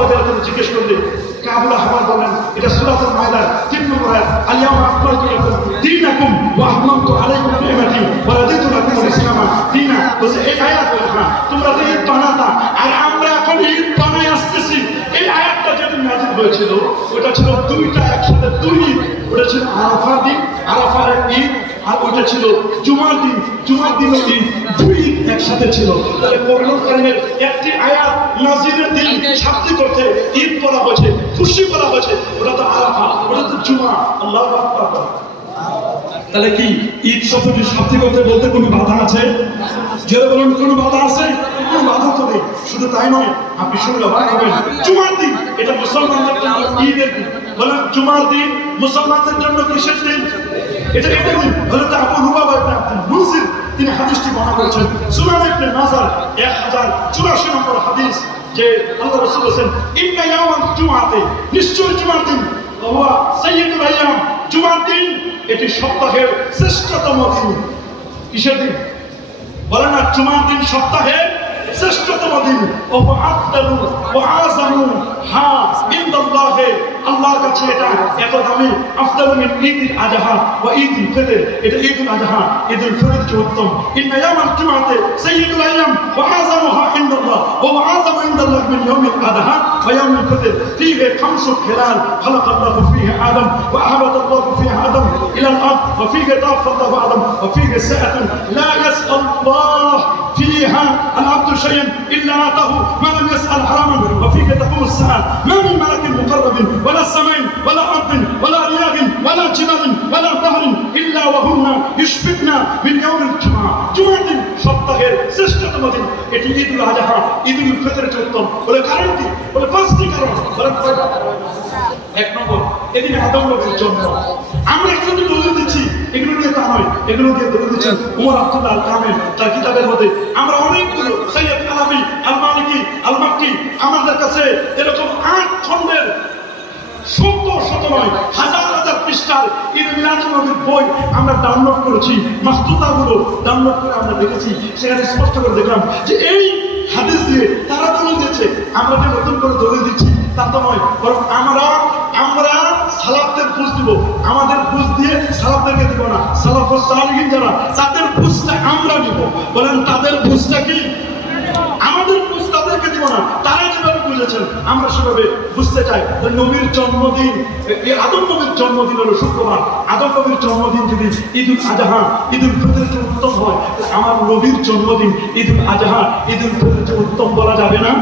রাদিয়াল্লাহু জিজ্ঞেস করলে কাবুল আহবার বলেন এটা সূরাতুল মাইদার 3 নম্বর আয়াত আল-ইয়াওমা আকমালতু লাকুম দীনাকুম ওয়া আতমামতু আলাইকুম নি'মাতি ওয়া রাদিতু লাকুম আল-ইসলামা দীনা। বলছে এই আয়াত না তোমরা তো ঈদ বানাতা আর আমরা এখন ঈদ বানাই আসতেছি। এই আয়াতটা যেদিন নাযিল হয়েছিল ওটা ছিল দুইটা একসাথে দুই ঈদ। ওটা ছিল আরাফার দিন, আরাফার ঈদ, আর ওটা ছিল জুমার দিন, জুমার দিনের ঈদ। দুই ঈদ একসাথে ছিল। তাহলে কোরআন কারীমের একটি আয়াত নাযিলের দিন শাব্দিক অর্থে ঈদ বলা হয়েছে, খুশি বলা হয়েছে, ওটা তো আরাফা, ওটা তো জুমা। আল্লাহু আকবার। তাহলে কি ঈদ শব্দটি শাব্দিক অর্থে বলতে কোনো বাধা আছে? যারা বলেন কোনো বাধা আছে? কোনো বাধা তো নেই। শুধু তাই নয়, আপনি শুনলে অবাক হবেন, জুমার দিন এটা মুসলমানদের জন্য ঈদের দিন। বলেন জুমার দিন মুসলমানদের জন্য কিসের দিন? এটা ঈদের দিন। হযরত আবু লুবাবা ইবনে আব্দুল মুনজির তিনি হাদিসটি বর্ণনা করেছেন সুনান ইবনে মাজাহ 1084 নম্বর হাদিস, যে আল্লাহ রাসূল বলেছেন ইন্না ইয়াওমাল জুমআতি, নিশ্চয় জুমার দিন, ওয়া সাইয়্যিদুল আইয়াম, জুমার দিন এটি সপ্তাহের শ্রেষ্ঠতম দিন। কিসের দিন? বলে না জুমার দিন সপ্তাহের শ্রেষ্ঠতম দিন। ওয়া আফদালু ওয়া আযামু হা ইনদাল্লাহ, আল্লাহর কাছে এটা এত দামি। আফদালু মিন ঈদুল আযহা ওয়া ঈদুল ফিতর, এটা ঈদুল আযহা ঈদুল ফিতর চেয়ে উত্তম। ইন্না ইয়াওমাল জুমআতি সাইয়্যিদুল আইয়াম ওয়া আযামুহা ইনদাল্লাহ ওয়া আযামু ইনদাল্লাহ মিন ইয়াউমিল আযহা ওয়া ইয়াউমিল ফিতর ফীহি খামসু হিলাল খালাকাল্লাহু ফীহি আদম ওয়া আহাবাতাল্লাহু ফীহি আদম ইলা আল-আরদ ওয়া ফীহি তাওয়াফাল্লাহু আদম ওয়া ফীহি সাআতুন লা ইয়াসআল্লাহ فيها العبد شيئا إلا أعطاه ما لم يسأل حراما وفيك تقوم الساعة ما من ملك مقرب ولا سماء ولا أرض ولا رياح ولا جبال ولا بحر إلا وهن يشفقن من يوم الجمعة। জুমার দিন সপ্তাহের শ্রেষ্ঠতম দিন। এটি ঈদুল আযহা ঈদুল ফিতর চেয়ে উত্তম। বলে কারণ কি? বলে পাঁচটি কারণ। বলে কয়টা? এক নম্বর, এদিন আদম নবীর জন্ম। আমরা একসাথে দলিল দিচ্ছি, এগুলো দিয়ে তা নয়, এগুলো দিয়ে দলিল দিচ্ছেন ওমর আব্দুল্লাহ আল কামেল তার কিতাবের মধ্যে। আমরা অনেকগুলো সৈয়দ কালাবি আল মালিকি আল মাক্কি, আমাদের কাছে এরকম 8 খণ্ডের শত নয় হাজার হাজার পৃষ্ঠার ঈদ মিলাদুন নবীর বই আমরা ডাউনলোড করেছি। মাসতুতাগুলো ডাউনলোড করে আমরা দেখেছি, সেখানে স্পষ্ট করে দেখলাম যে এই হাদিস দিয়ে তারা দলিল দিচ্ছে, আমরা যে নতুন করে দলিল দিচ্ছি তা তো নয়, বরং আমরা সালাফদের বুঝ দিব। আমাদের বুঝ দিয়ে সালাফদেরকে দিব না। সালাফুস সালিহিন যারা, তাদের বুঝটা আমরা নিব। বলেন তাদের বুঝটা কি? আমাদের বুঝ তাদেরকে দিব না। তারা যেভাবে বুঝেছেন আমরা সেভাবে বুঝতে চাই। নবীর জন্মদিন, আদম নবীর জন্মদিন হলো শুক্রবার। আদম নবীর জন্মদিন যদি ঈদুল আযহা ঈদুল ফিতরের চেয়ে উত্তম হয়, আমার নবীর জন্মদিন ঈদুল আযহা ঈদুল ফিতরের চেয়ে উত্তম বলা যাবে না?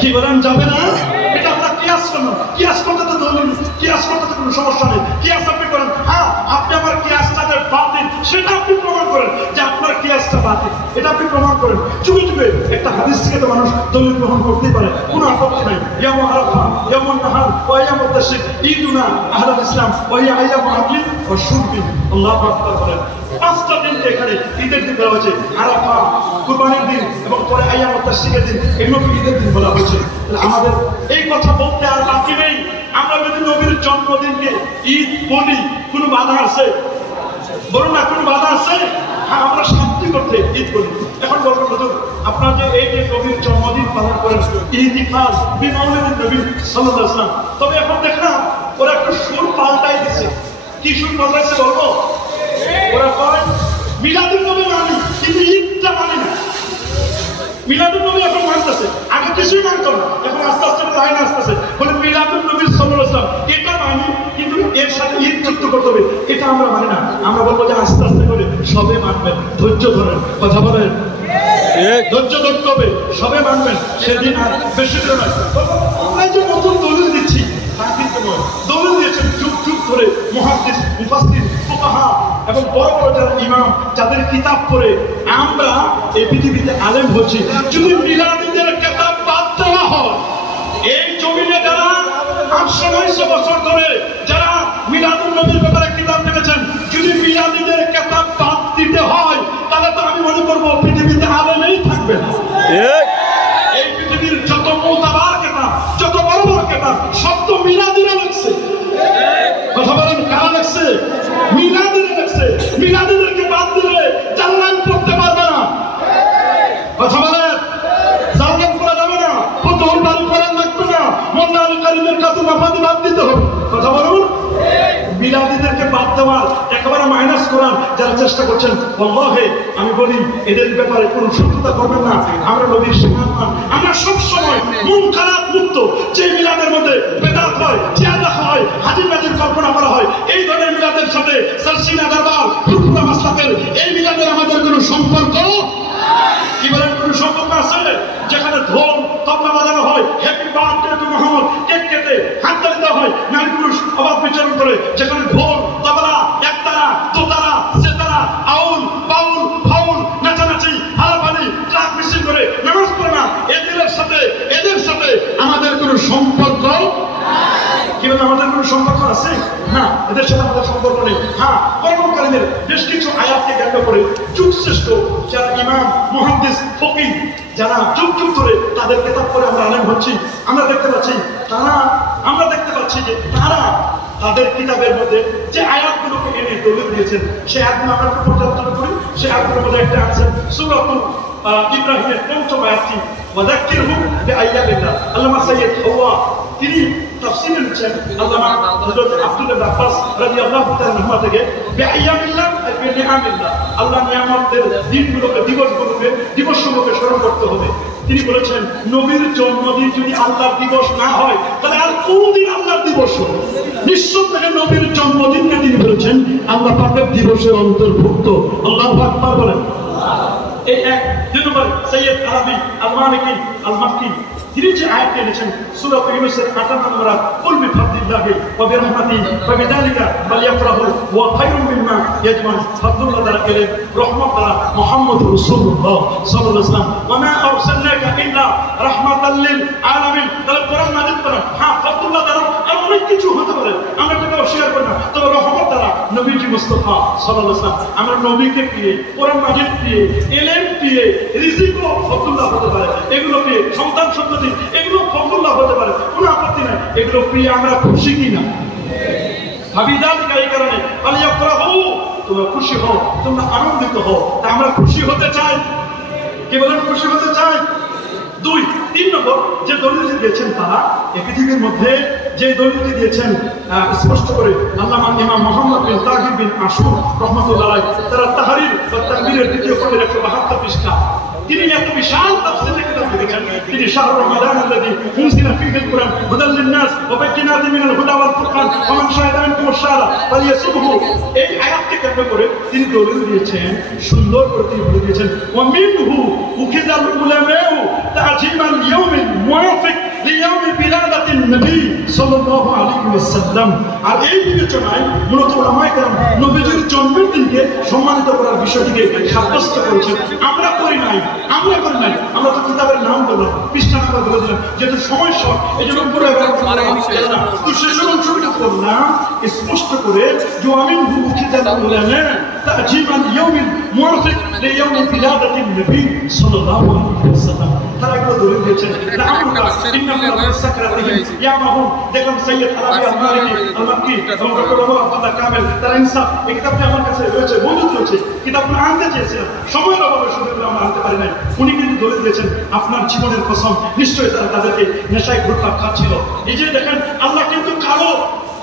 কি বলেন যাবে না? এটা আমরা কিয়াস করব। কিয়াস করতে তো দলিল, কিয়াস করতে তো কোনো সমস্যা নেই। কিয়াস আপনি করেন, হ্যাঁ আপনি আমার কিয়াসটাকে বাতিল, সেটা আপনি প্রমাণ করেন যে আপনার কিয়াসটা বাতিল, এটা আপনি প্রমাণ করেন। চুপে চুপে একটা হাদিস থেকে তো মানুষ দলিল গ্রহণ করতেই পারে, কোনো আপত্তি নাই। ইয়ামু আরাফা, ইয়ামুন নাহার, ওয়া ইয়ামুত তাশরিক, ঈদুনা আহলাল ইসলাম, ওয়া ইয়া আইয়ামু আকলিন ওয়া শুরবিন। আল্লাহু আকবার বলেন। 5টা দিন এখানে ঈদের দিন দেওয়া হয়েছে, আরাফা, কুরবানির দিন এবং পরে আইয়ামুত তাশরিকের দিন, এগুলোকে ঈদের দিন বলা হয়েছে। আমাদের এই কথা বলতে আর বাকি নেই। আমরা যদি নবীর জন্মদিনকে ঈদ বলি, কোনো বাধা আছে? বলুন না, কোনো বাধা আছে? হ্যাঁ, আমরা শান্তি করতে ঈদ বলি। এখন বলবেন হুজুর আপনারা যে এই যে নবীর জন্মদিন পালন করেন, ইতিকাদ বিমাউলিদিন নবী সাল্লাল্লাহু আলাইহি ওয়াসাল্লাম, তবে এখন দেখলাম ওরা একটু সুর পাল্টাই দিচ্ছে। কি সুর পাল্টাইছে বলবো? ওরা কয় মিলাদুন নবী মানি, কিন্তু ঈদটা মানি না। মিলাদুন নবী এখন মানতেছে, আগে কিছুই মানত না, এখন আস্তে আস্তে লাইন আসতেছে। বলে মিলাদুন নবী সাল্লাল্লাহু আলাইহি ওয়াসাল্লাম এটা মানি, কিন্তু এর সাথে ঈদ যুক্ত করতে হবে, এটা আমরা মানি না। আমরা বলবো যে আস্তে আস্তে করে সবে মানবেন, ধৈর্য ধরেন। কথা বলেন, ধৈর্য ধরতে হবে, সবে মানবেন, সেদিন আর বেশি দিন নয়। আমরা যে নতুন দলিল দিচ্ছি তা কিন্তু নয়। দলিল দিয়েছেন যুগ যুগ ধরে মুহাদ্দিস, মুফাসসির, ফুকাহা এবং বড় বড় যারা ইমাম, যাদের কিতাব পড়ে আমরা এই পৃথিবীতে আলেম হচ্ছি। যদি মিলাদীদের কিতাব বাদ দেওয়া হয়, এই জমিনে যারা 800-900 বছর ধরে যারা মিলাদুন নবীর ব্যাপারে কিতাব লিখেছেন, যদি মিলাদীদের কিতাব বাদ দিতে হয়, তাহলে তো আমি মনে করবো পৃথিবীতে আলেমই থাকবে না। এই পৃথিবীর যত মোতাবার কিতাব, যত বড় বড় কিতাব, সব তো মিলাদীরা লিখছে। কথা বলেন, কারা লিখছে? মিলাদীরা লিখছে। মিলাদীদেরকে বাদ দিলে জান্নাত পড়তে পারবে না। কথা বলেন, জান্নাত পড়া যাবে না, ফুতুহুল বারী পড়া লাগবে না। দেওয়ার, একেবারে মাইনাস করার যারা চেষ্টা করছেন, আল্লাহে আমি বলি এদের ব্যাপারে কোনো শত্রুতা করবেন না। আমরা নবীর সন্তান, আমরা সবসময় মন খারাপ মুক্ত। যে মিলাদের মধ্যে বেদাত হয়, জিয়াদা হয়, হাজির নাজির কল্পনা করা হয়, এই ধরনের মিলাদের সাথে সালসিনা দরবার ফুরফুরা মাসলাকের এই মিলাদের আমাদের কোনো সম্পর্ক কি বলেন? কোনো সম্পর্ক আছে? যেখানে ঢোল তবলা বাজানো হয়, happy birthday to Mohammad, cake কেটে হাততালি দেওয়া হয়, নারী পুরুষ অবাধ বিচরণ করে, যেখানে ঢোল তবলা একতারা দোতারা সেতারা আউল বাউল ফাউল নাচানাচি হালাপানি ট্রাক মিছিল করে নামাজ পড়ে না, এদের সাথে আমাদের কোনো সম্পর্ক কি বলেন? আমাদের কোনো সম্পর্ক আছে না, এদের সাথে আমাদের সম্পর্ক নেই। হ্যাঁ, কর্মকালীনের বেশ কিছু আয়াতকে কেন্দ্র করে যুগশ্রেষ্ঠ যারা ইমাম মুহাদ্দিস ফকিহ যারা যুগ যুগ ধরে তাদের কিতাব পড়ে আমরা আলেম হচ্ছি, আমরা দেখতে পাচ্ছি যে তারা তাদের কিতাবের মধ্যে যে আয়াতগুলোকে এনে দলিল দিয়েছেন, সেই আয়াতগুলো আমরা একটু পর্যালোচনা করি। সেই আয়াতগুলোর মধ্যে একটা আছে সূরাতুল ইব্রাহিমের ৫ম আয়াতটি, ওয়াযাক্কিরহুম বিআইয়ামিল্লাহ। আল্লামা সাইয়্যিদ হাওয়া তিনি তাফসীরে লিখছেন, আল্লামা হযরত আব্দুল্লাহ ইবনে আব্বাস রাদিয়াল্লাহু তাআলা আনহু থেকে, বিআইয়ামিল্লাহ আই বিনিআমিল্লাহ, আল্লাহ নিয়ামতের দিনগুলোকে দিবসগুলোকে স্মরণ করতে হবে। তিনি বলেছেন নবীর জন্মদিন যদি আল্লাহর দিবস না হয় তাহলে আর কোনদিন আল্লাহর দিবস হবে? নিঃসন্দেহে নবীর জন্মদিনকে তিনি বলেছেন আল্লাহ পাকের দিবসের অন্তর্ভুক্ত। আল্লাহু আকবার বলেন। এই এক দুই নম্বর সৈয়দ আরবি আল মালিকি আল মাক্কি তিনি যে আয়াত এনেছেন সূরা ইউনূসের ৫৮ নম্বর আয়াত, কুল বিফাদলিল্লাহি ওয়া বিরহমাতিহি ফাবিযালিকা ফালইফরাহু ওয়া খায়রুম মিম্মা ইয়াজমাউন। ফাদলুল্লাহ দ্বারা এলেন, রহমত দ্বারা মুহাম্মদ রাসূলুল্লাহ সাল্লাল্লাহু আলাইহি ওয়াসাল্লাম, ওয়া মা আরসালনাকা ইল্লা রাহমাতাল লিল আলামিন। তাহলে কোরআন মাজিদ পড়েন, হ্যাঁ ফাদলুল্লাহ দ্বারা আর অনেক কিছু হতে পারে, আমরা এটাকে অস্বীকার করি না, তবে রহমত দ্বারা নবীজি মুস্তাফা সাল্লাল্লাহু আলাইহি ওয়াসাল্লাম, আমরা নবীকে পেয়ে, কোরআন মাজিদ পেয়ে, ইলম পেয়ে, রিজিকও ফাদলুল্লাহ হতে পারে, এগুলো পেয়ে সন্তান সন্ততি এগুলো ফাদলুল্লাহ হতে পারে, কোনো আপত্তি নাই। এগুলো পেয়ে আমরা খুশি কিনা? ফাবিযালিকা, এই কারণে ফালইফরাহু, তোমরা খুশি হও, তোমরা আনন্দিত হও। তা আমরা খুশি হতে চাই, কি বলেন? খুশি হতে চাই। ২ ৩ নম্বর যে দলিলটি দিয়েছেন তারা এই পৃথিবীর মধ্যে যে দলিলটি দিয়েছেন স্পষ্ট করে আল্লামা ইমাম মুহাম্মদ বিন তাহির বিন আশুর রাহমাতুল্লাহ আলাইহি, তারা তাহরির ও তানবীরের দ্বিতীয় খণ্ডের ১৭২ পৃষ্ঠা তিনি এত বিশাল তাফসীরের কিতাব লিখেছেন। তিনি শাহরু রমাদান আল্লাযী উনজিলা ফীহিল কুরআন হুদাল লিন-নাস ওয়া বায়িনাতিন মিনাল হুদা ওয়াল ফুরকান ওয়া মান শাহিদা মিনকুম আশ-শাহরা ফালইয়াসুমহু, এই আয়াতকে কেন্দ্র করে তিনি দলিল দিয়েছেন, সুন্দর করে তিনি বলে দিয়েছেন, ওয়া মিনহু উখিযাল উলামাউ তা'জিমান ইয়াউমিল মুওয়াফিক লিয়াউমি বিলাদাতিন নবী সাল্লাল্লাহু আলাইহি ওয়াসাল্লাম। আর এই বিবেচনায় মূলত উলামায়ে কেরাম নবীজির জন্মের দিনকে সম্মানিত করার বিষয়টিকে সাব্যস্ত করেছেন। আমরা করি নাই, আমরা তো কিতাবের নাম বললাম, পৃষ্ঠা নাম্বার বলে দিলাম, যেহেতু সময় শর্ট এই জন্য পুরো তো শেষ অংশটা করলাম স্পষ্ট করে, যে আমিন উখিযাল উলামা তা'জিমান ইয়াউমিল মুওয়াফিক লিয়াউমি বিলাদাতিন নবী সাল্লাল্লাহু আলাইহি ওয়াসাল্লাম। তারা এগুলো দলিল দিয়েছেন। দেখলাম সৈয়দ আরবি আল মালিকি আল মাক্কি এবং ডক্টর আব্দুল্লাহ কামেল, তারা ইনসাফ এই কিতাবটি আমার কাছে রয়েছে, মজুদ রয়েছে। কিতাবগুলো আনতে চেয়েছিলাম, সময়ের অভাবে সুযোগগুলো আমরা আনতে পারি নাই। উনি কিন্তু দলিল দিয়েছেন আপনার জীবনের কসম, নিশ্চয়ই তারা তাদেরকে নেশায় ঘুরপাক খাচ্ছিল। এই যে দেখেন, আল্লাহ কিন্তু কারো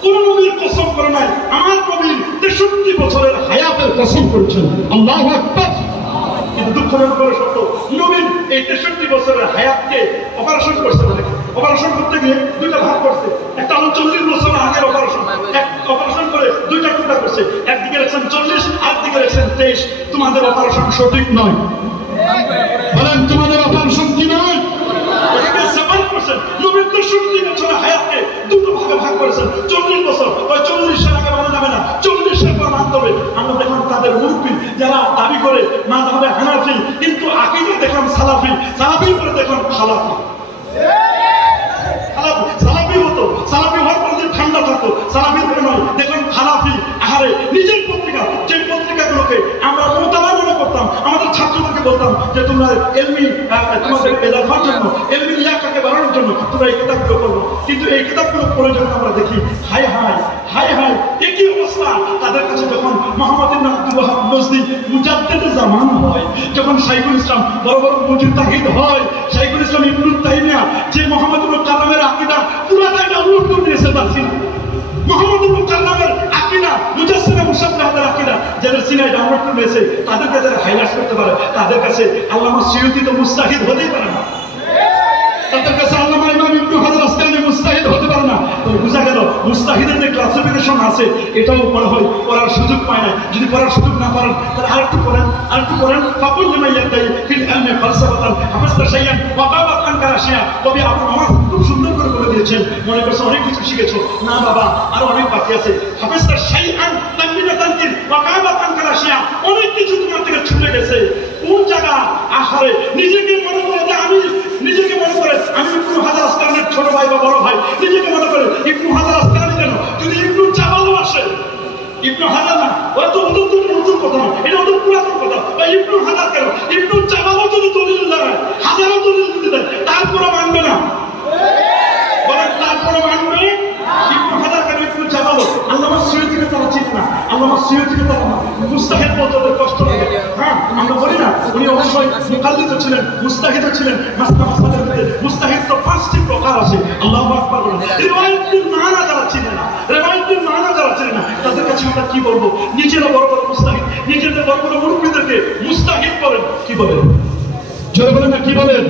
কোন নবীর কসম করে নাই, আমার নবীর 63 বছরের হায়াতের কসম করেছেন। আল্লাহু আকবার। কিন্তু দুঃখের উপরে সত্য, নবীর এই 63 বছরের হায়াতকে অপারেশন করছে, বলে অপারেশন করতে গিয়ে দুইটা ভাগ করছে। একটা হলো 40 বছর আগের অপারেশন, অপারেশন করে দুইটা টুকরা করছে, একদিকে লেখছেন 40, আরেকদিকে লেখছেন 23। তোমাদের অপারেশন সঠিক নয়, বলেন তোমাদের অপারেশন কি নয়? নবীর 63 বছরের হায়াতকে দুটো ভাগে ভাগ করেছেন। 40 বছর, ওই 40 এর আগে মানা যাবে না, 40 এর পর মানতে হবে। আমরা দেখলাম তাদের মুরব্বী যারা দাবি করে মাযহাবে হানাফি, কিন্তু আকীদা দেখলাম সালাফি, সালাফি করে দেখলাম খালাফি। সালাফি হতো, সালাফি হওয়ার পর যে ঠান্ডা থাকতো, সালাফি করে নয়, দেখলাম খালাফি। আহারে, নিজের পত্রিকা, যে পত্রিকাগুলোকে আমরা মোতালা মনে করতাম, আমাদের ছাত্রদেরকে বলতাম যে তোমরা এলমি, তোমাদের এলাকার জন্য, এলমি ইয়াকাকে বাড়ানোর জন্য তোমরা এই কিতাবগুলো পড়বো। কিন্তু এই কিতাবগুলো পড়ে যখন আমরা দেখি, হায় হায় হায় হায়, একই অবস্থা। তাদের কাছে যখন মুহাম্মদ ইবনে আব্দুল ওয়াহাব নজদি মুজাদ্দিদে জামান হয়, যখন শাইখুল ইসলাম বড় বড় মুজতাহিদ হয়, শাইখুল ইসলাম ইবনে তাইমিয়া যে মুহাম্মদ ইবনে কালামের আকীদা পুরাটাই ডাউনলোড করে নিয়েছে, তার ছিল মুহাম্মদ ইবনে কালামের আকীদা মুজাসসিমে আমাদের আকীদা যারা সিনাই ডাউনলোড করে নিয়েছে তাদেরকে যারা হাইলাইট করতে পারে তাদের কাছে আল্লামা সিয়ুতি তো মুস্তাহিদ হতেই পারে না, তাদের কাছে আল্লামা ইমাম ইবনে হাজার আসকালানি মুস্তাহিদ হতে পারে না। তবে বোঝা গেল মুস্তাহিদের যে ক্লাসিফিকেশন আছে এটাও মনে হয় পড়ার সুযোগ পায় না। যদি পড়ার সুযোগ না পারেন তাহলে আরেকটু করেন ফাকুল লিমা ইয়াদাই ফিল ইলমি ফালসাফাতান হাফাজতা শাইয়ান ওয়া গাবাত আনকা আশিয়া। তবে আপনি আমার খুব সুন্দর করে বলে দিয়েছেন, মনে করছো অনেক কিছু শিখেছো, না বাবা আরো অনেক বাকি আছে। হাফাজতা শাইয়ান তানবিনাতান ওয়া গাবাত আনকা আশিয়া, অনেক কিছু তোমার থেকে ছুটে গেছে। কোন জায়গা আহারে নিজেকে মনে করে যে আমি ইবনে হাজার আসকালানির ছোট ভাই বা বড় ভাই, নিজেকে মনে করে ইবনে হাজার আসকালানি কেন? যদি ইবনে জাবালও আসে, ইবনে হাজার না, ওরা তো নতুন কথা না, এটা ওদের পুরাতন কথা। বা ইবনে হাজার কেন? ইবনে জাবালও যদি দলিল দেয়, হাজারও দলিল দিতে দেয়, তারপরে মানবে না, বলেন তারপরে মানবে। ইবনে হাজার কেন? ইবনে জাবালও আল্লামা সিয়ুতিকে তারা চিনে না, আল্লামা সিয়ুতিকে তারা মুস্তাহিদ বলতে ওদের কষ্ট লাগে। হ্যাঁ, আমরা বলি না উনি অবশ্যই মুকাল্লিদ ছিলেন, মুস্তাহিদ ছিলেন। মাসলাদের মধ্যে মুস্তাহিদ তো 5টি প্রকার আছে। আল্লাহু আকবার বলেন। রিওয়ায়াতুল মানা যারা চিনে না, তাদের কাছে আমরা কি বলবো? নিজেরা বড় বড় মুস্তাহিদ, নিজেদের বড় বড় মুরব্বিদেরকে মুস্তাহিদ বলেন। কি বলেন? জোরে বলেন না, কি বলেন?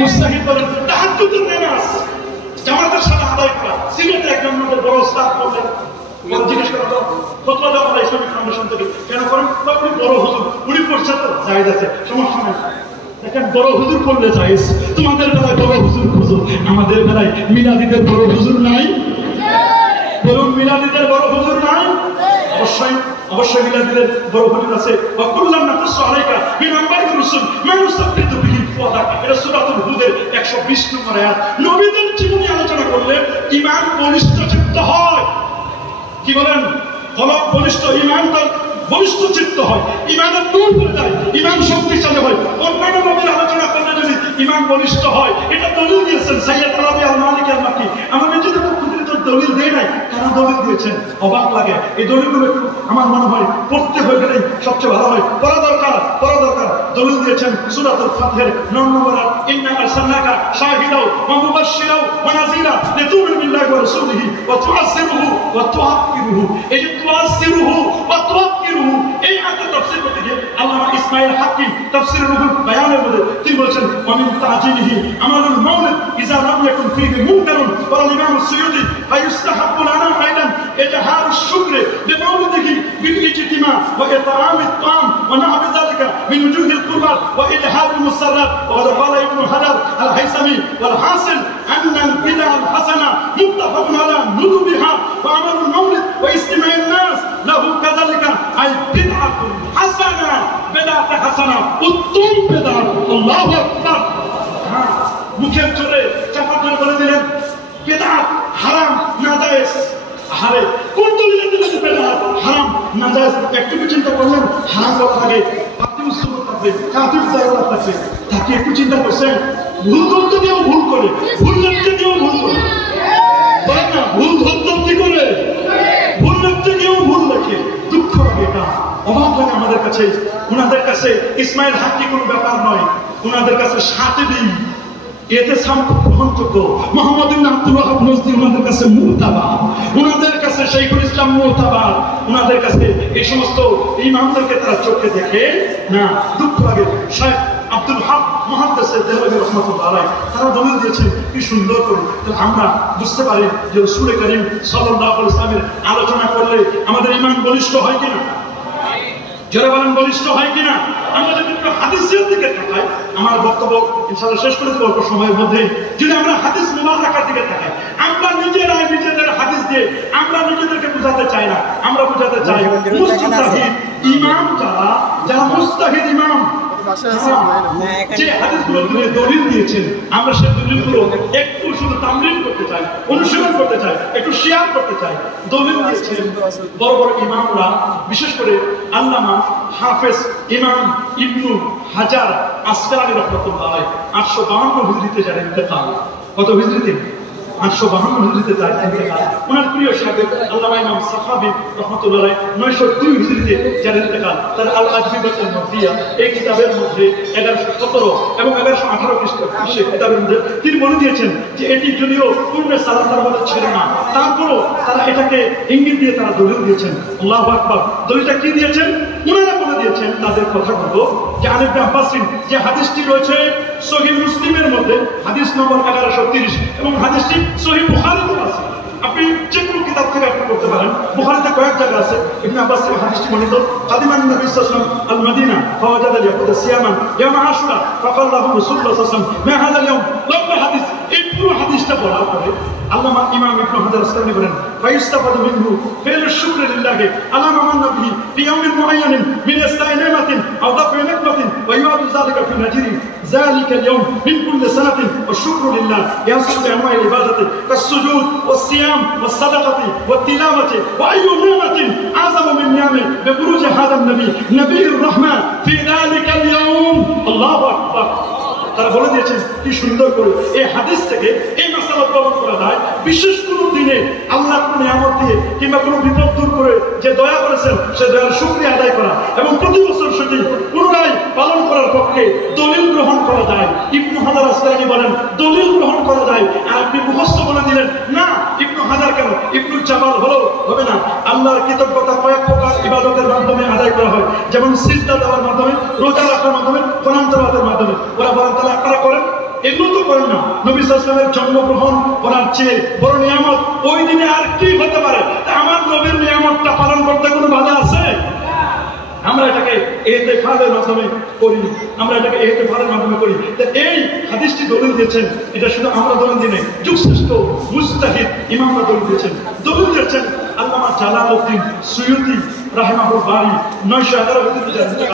মুস্তাহিদ বলেন। তাহাজ্জুদের নামাজ জামাতের সাথে আদায় করা। সিলেটে একজন আমাদের বড় ওস্তাদ বলেন, জিজ্ঞেস করা তো ফতোয়া দেওয়া হয় ইসলামিক ফাউন্ডেশন থেকে, কেন করেন? উনি বড় হুজুর, উনি পড়ছে তো জায়েজ আছে, সমস্যা নেই। দেখেন বড় হুজুর করলে জায়েজ, তোমাদের বেলায় বড় হুজুর খুঁজো, আমাদের বেলায় মিলাদিদের বড় হুজুর নাই। বলুন, মিলাদিদের বড় হুজুর নাই? অবশ্যই মিলাদিদের বড় হুজুর আছে। ওয়া কুল্লাম নাকুসু আলাইকা মিন আনবাইর রাসূল মা নুসাব্বিতু বিহি ফুআদাক। এটা সূরাতুল হুদের 120 নম্বর আয়াত। নবীদের জীবনী আলোচনা করলে ঈমান বলিষ্ঠ চিত্ত হয়। কি বলেন? কলব বলিষ্ঠ, ঈমান তার বলিষ্ঠ চিত্ত হয়, ঈমানের নূর হয়ে যায়, ঈমান শক্তিশালী হয়। অন্যান্য নবীর আলোচনা করলে যদি ঈমান বলিষ্ঠ হয়, এটা দলিল দিয়েছেন সাইয়্যিদ রাবি আল মালিকি আল মাক্কি। আমরা নিজেদের দলিল দেয় নাই, কারণ দলিল দিয়েছেন। অবাক লাগে এই দলিলগুলো, একটু আমার মনে হয় পড়তে হয়ে গেলেই সবচেয়ে ভালো হয়, পড়া দরকার। দলিল দিয়েছেন সূরাতুল ফাতহের 9 নম্বর আয়াত, ইন্না আরসালনাকা শাহিদাও ওয়া মুবাশশিরাও ওয়া নাযীরা লিতুমিনু বিল্লাহি ওয়া রাসূলিহি ওয়া তুআজ্জিরুহু ওয়া তুআক্কিরুহু। এই যে তুআজ্জিরুহু ওয়া তুআক্কিরুহু, এই আয়াতের তাফসীর করতে গিয়ে আল্লামা ইসমাঈল হাকিম তাফসীরের রুহুল বায়ানের মধ্যে তিনি বলেছেন, ওয়া মিন তা'জিলিহি আমালুল মাউলিদ ইযা লাম ইয়াকুন ফীহি মুনকারুন। ওয়া ইমাম সিয়ুতি فيستحب لنا أيضا إظهار الشكر بمولده بالاجتماع وإطعام الطعام ونحو ذلك من وجوه القربات وإظهار المسرات. وقد قال ابن حجر الهيثمي والحاصل أن البدع الحسنة متفق على ندبها وعمل المولد واستماع الناس له كذلك أي بدعة حسنة، بدعة حسنة উত্তম بدعة। আল্লাহু আকবার। মুখের জোরে চাপা দিয়ে বলে দিলেন বেদাত হারাম নাজায়েজ। আরে কোন দলিলে দিলেন বেদাত হারাম নাজায়েজ? একটু চিন্তা করলেন, হারাম বলা থাকে, ফাতিম সুন্নাত থাকে, কাফির জায়েজ থাকে, তাকে একটু চিন্তা করছেন? ভুল ধরতে দিয়েও ভুল করে, ভুল লিখতে দিয়েও ভুল করে, বলেন না ভুল ধরতে কি করে? ভুল লিখতে দিয়েও ভুল লেখে। দুঃখ লাগে, এটা অবাক লাগে আমাদের কাছে। ওনাদের কাছে ইসমাঈল হাক্কি কোনো ব্যাপার নয়, ওনাদের কাছে সাথে দিন এতে গ্রহণযোগ্য। মোহাম্মদ ইবনে আব্দুল ওয়াহাব নজদি ওনাদের কাছে মুতাবার, ওনাদের কাছে শাইখুল ইসলাম মুতাবার, ওনাদের কাছে এই সমস্ত ইমামদেরকে তারা চোখে দেখে না। দুঃখ লাগে। শাইখ আব্দুল হক মুহাদ্দিস দেহলভী রাহমাতুল্লাহ আলাইহি তারা দলিল দিয়েছেন কি সুন্দর করে। তাহলে আমরা বুঝতে পারি যে রাসূল করিম সাল্লাল্লাহু আলাইহি ওয়াসাল্লামের আলোচনা করলে আমাদের ঈমান বলিষ্ঠ হয় কিনা? যারা বলেন বলিষ্ঠ হয় কিনা? আমরা যদি একটু হাদিসের দিকে তাকাই, আমার বক্তব্য ইনশাআল্লাহ শেষ করে দেব অল্প সময়ের মধ্যে। যদি আমরা হাদিস মুবারাকার দিকে তাকাই, আমরা নিজেদের হাদিস দিয়ে আমরা নিজেদেরকে বোঝাতে চাই না, আমরা বোঝাতে চাই মুস্তাহিদ ইমাম যারা মুস্তাহিদ ইমাম যে হাদিসগুলো তিনি দলিল দিয়েছেন, আমরা সেই দলিলগুলো একটু শুধু তামলিন করতে চাই, অনুশীলন করতে চাই, একটু শেয়ার করতে চাই। দলিল দিয়েছেন বড় বড় ইমামরা, বিশেষ করে আল্লামা হাফেজ ইমাম ইবনু হাজার আসকালানি রাহমাতুল্লাহ আলাইহি 852 হিজরিতে যারা ইন্তেকাল। কত হিজরিতে? 852 হিজরিতে তার ইন্তেকাল। ওনার প্রিয় সাহেব আল্লামা ইমাম সাখাবী রহমাতুল্লাহ আলাইহি 902 হিজরিতে যার ইন্তেকাল। তার আল আজবিবাতুল মারদিয়া এই কিতাবের মধ্যে 1117 এবং 1118 খ্রিস্টে কিতাবের মধ্যে তিনি বলে দিয়েছেন যে এটি যদিও পূর্বে সালাতের মধ্যে ছিল না, তারপরও তারা এটাকে ইঙ্গিত দিয়ে তারা দলিল দিয়েছেন। আল্লাহু আকবার। দলিলটা কি দিয়েছেন? ওনারা বলে দিয়েছেন তাদের কথাগুলো যে আন ইবনে আব্বাসিন যে হাদিসটি রয়েছে সহিহ মুসলিমের মধ্যে হাদিস নম্বর 1130 এবং হাদিসটি সহিহ বুখারীতে আছে। আপনি যে কোনো কিতাব থেকে আপনি করতে পারেন। বুখারীতে কয়েক জায়গা আছে ইবনে আব্বাস থেকে হাদিসটি বর্ণিত। কাদিমান নবী সাল্লাল্লাহু আলাইহি ওয়াসাল্লাম আল মদিনা ফাওয়াজাদা ইয়াকুদু সিয়ামান ইয়াওম আশুরা ফাকাল লাহু রাসূলুল্লাহ সাল্লাল্লাহু আলাইহি ওয়াসাল্লাম মা হাযা আল-ইয়াওম। লম্বা হাদিস। এই পুরো হাদিসটা বলার পরে আল্লামা ইমাম ইবনে হাজার আসকালানি বলেন ফাইস্তাফাদু মিনহু ফিল শুকর লিল্লাহি আলা মা মান্না বিহি ফি ইয়াওমিন মুআয়্যানিন মিন ইসতাইনামাতিন আও দাফ'i নাকবাতিন ওয়া ইউআদু যালিকা ফি নাজিরি ذلك اليوم من كل سنة والشكر لله يحصل بأنواع العبادة كالسجود والصيام والصدقة والتلاوة وأي نعمة أعظم من نعمة ببروج هذا النبي نبي الرحمة في ذلك اليوم. الله أكبر. তারা বলে দিয়েছেন কি সুন্দর করে এই হাদিস থেকে এই মাসালা প্রমাণ করা যায় বিশেষ কোনো দিনে আল্লাহ কোনো নিয়ামত দিয়ে কিংবা কোনো বিপদ দূর করে যে দয়া করেছেন সে দয়ার শুকরিয়া আদায় করা এবং প্রতি বছর সেটি পুনরায় পালন করার পক্ষে দলিল গ্রহণ করা যায়। ইবনে হাজার আসকালানি বলেন দলিল গ্রহণ করা যায়। আর আপনি মুখস্থ বলে দিলেন না ইবনে হাজার কেন, ইবনুল জামাল হলো হবে না। আল্লাহর কৃতজ্ঞতা কয়েক প্রকার ইবাদতের মাধ্যমে আদায় করা হয়, যেমন সিজদা দেওয়ার মাধ্যমে, রোজা রাখার মাধ্যমে, কোরআন তেলাওয়াতের মাধ্যমে। ওরা বলেন তাহলে আপনারা করেন, এগুলো তো করেন না। নবী সাল্লাল্লাহু আলাইহি ওয়াসাল্লামের জন্মগ্রহণ করার চেয়ে বড় নিয়ামত ওই দিনে আর কি হতে পারে? আমার নবীর নিয়ামতটা পালন করতে কোনো বাধা আছে? আমরা এটাকে ইহতিফালের মাধ্যমে করি, আমরা এটাকে ইহতিফালের মাধ্যমে করি। এই হাদিসটি দলিল দিয়েছেন, এটা শুধু আমরা দলিল দিই নাই, যুগশ্রেষ্ঠ মুজতাহিদ ইমামরা দলিল দিয়েছেন। দলিল দিয়েছেন আল্লামা জালালউদ্দিন সুয়ুতি রাহিমাহুল্লাহ বারী 911